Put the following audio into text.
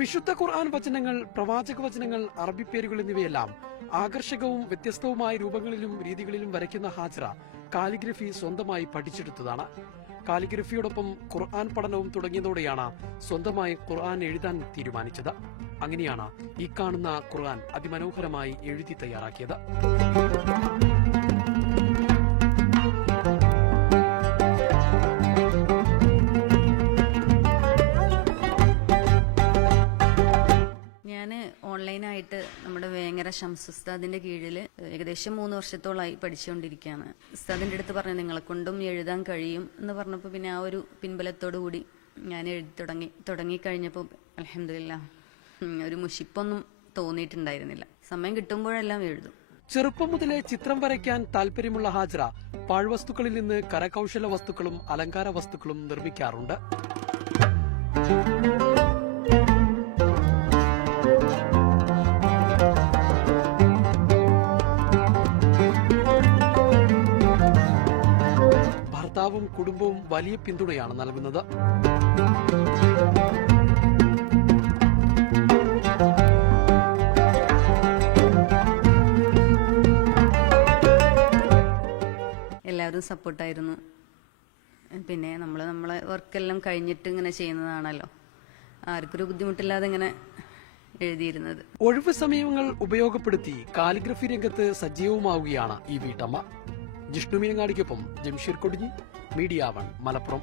വിശുദ്ധ ഖുർആൻ വചനങ്ങൾ പ്രവാചക വചനങ്ങൾ അറബി പേരുകൾ എന്നിവയെല്ലാം ആകർഷകവും വ്യത്യസ്തവുമായ രൂപങ്ങളിലും രീതികളിലും വരയ്ക്കുന്ന ഹാജറ കാലിഗ്രഫി സ്വന്തമായി പഠിച്ചെടുത്തതാണ്. കാലിഗ്രഫിയോടൊപ്പം ഖുർആൻ പഠനവും തുടങ്ങിയതോടെയാണ് സ്വന്തമായി ഖുർആൻ എഴുതാൻ തീരുമാനിച്ചത്. അങ്ങനെയാണ് ഈ കാണുന്ന ഖുർആൻ അതിമനോഹരമായി എഴുതി തയ്യാറാക്കിയത്. ഞാൻ ഓൺലൈനായിട്ട് നമ്മുടെ വേങ്ങര ഷംസ് ഉസ്താദിന്റെ കീഴിൽ ഏകദേശം മൂന്ന് വർഷത്തോളമായി പഠിച്ചുകൊണ്ടിരിക്കുകയാണ് ഉസ്താദിന്റെ അടുത്ത് പറഞ്ഞു നിങ്ങളെ കൊണ്ടും എഴുതാൻ കഴിയും എന്ന് പറഞ്ഞപ്പോൾ പിന്നെ ആ ഒരു പിൻബലത്തോടു കൂടി ഞാൻ എഴുതി തുടങ്ങി തുടങ്ങിക്കഴിഞ്ഞപ്പോൾ അലഹമില്ല ഒരു മുഷിപ്പൊന്നും തോന്നിയിട്ടുണ്ടായിരുന്നില്ല. സമയം കിട്ടുമ്പോഴെല്ലാം എഴുതും. ചെറുപ്പം മുതലേ ചിത്രം വരയ്ക്കാൻ താല്പര്യമുള്ള ഹാജറ പാഴ്വസ്തുക്കളിൽ നിന്ന് കരകൗശല വസ്തുക്കളും അലങ്കാര വസ്തുക്കളും നിർമ്മിക്കാറുണ്ട്. ഭർത്താവും കുടുംബവും വലിയ പിന്തുണയാണ് നൽകുന്നത്. എല്ലാവരും സപ്പോർട്ടായിരുന്നു. പിന്നെ നമ്മൾ നമ്മളെ വർക്കെല്ലാം കഴിഞ്ഞിട്ട് ഇങ്ങനെ ചെയ്യുന്നതാണല്ലോ. ആർക്കൊരു ബുദ്ധിമുട്ടില്ലാതെ ഇങ്ങനെ എഴുതിയിരുന്നത്. ഒഴിവ് സമയങ്ങൾ ഉപയോഗപ്പെടുത്തി കാലിഗ്രഫി രംഗത്ത് സജീവമാവുകയാണ് ഈ വീട്ടമ്മ. ജിഷ്ണു മീനങ്ങാടിക്കൊപ്പം ജംഷീർ കൊടിഞ്ഞി മീഡിയ വൺ മലപ്പുറം